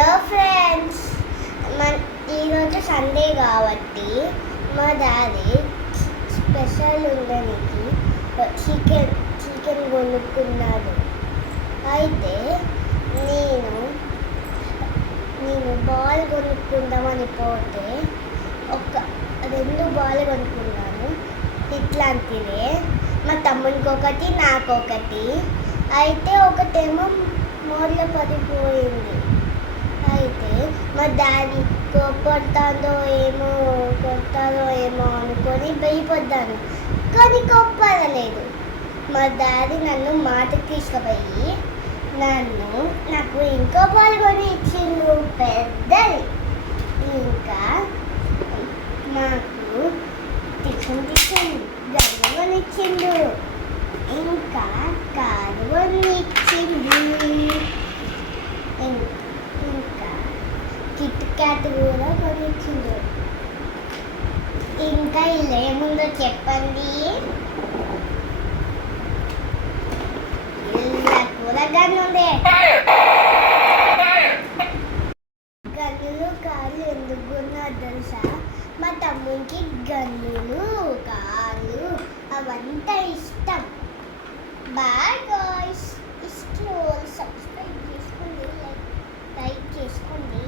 Hello friends, ఈరోజు Sunday కాబట్టి మా డాడీ స్పెషల్ ఉండడానికి చికెన్ కొనుక్కున్నాడు. అయితే నేను బాల్ కొనుక్కుందామని పోతే ఒక 2 బాల్ కొనుక్కున్నాను. ఇట్లాంటివే మా తమ్మునికి ఒకటి, నాకొకటి. అయితే ఒకటేమో మోర్లో పడిపోయింది. అయితే మా డాడీ కొడతాడో ఏమో అనుకొని భయపడ్డాను, కానీ కొప్పడలేదు. మా డాడీ నన్ను మాట తీసుకుపోయి నాకు ఇంకో బాల్ కొని ఇచ్చిండు, పెద్దది. ఇంకా నాకు టిఫిన్ గన్ను కొనిచ్చిండు, ఇంకా కారు కొనిచ్చిండు, ఇంకా కిట్ క్యాట్ కూడా కొనిచ్చిండు. ఇంకా ఇలా ఏముందో చెప్పండి. ఇలా కూడా గన్నుందే. గన్నులు కార్లు ఎందుకు కొన్నారు తెలుసా? మా తమ్మునికి గన్నులు కార్లు అవంతా ఇష్టం. బాయ్ గాయ్స్, సబ్స్క్రైబ్ చేసుకోండి, లైక్ చేసుకోండి.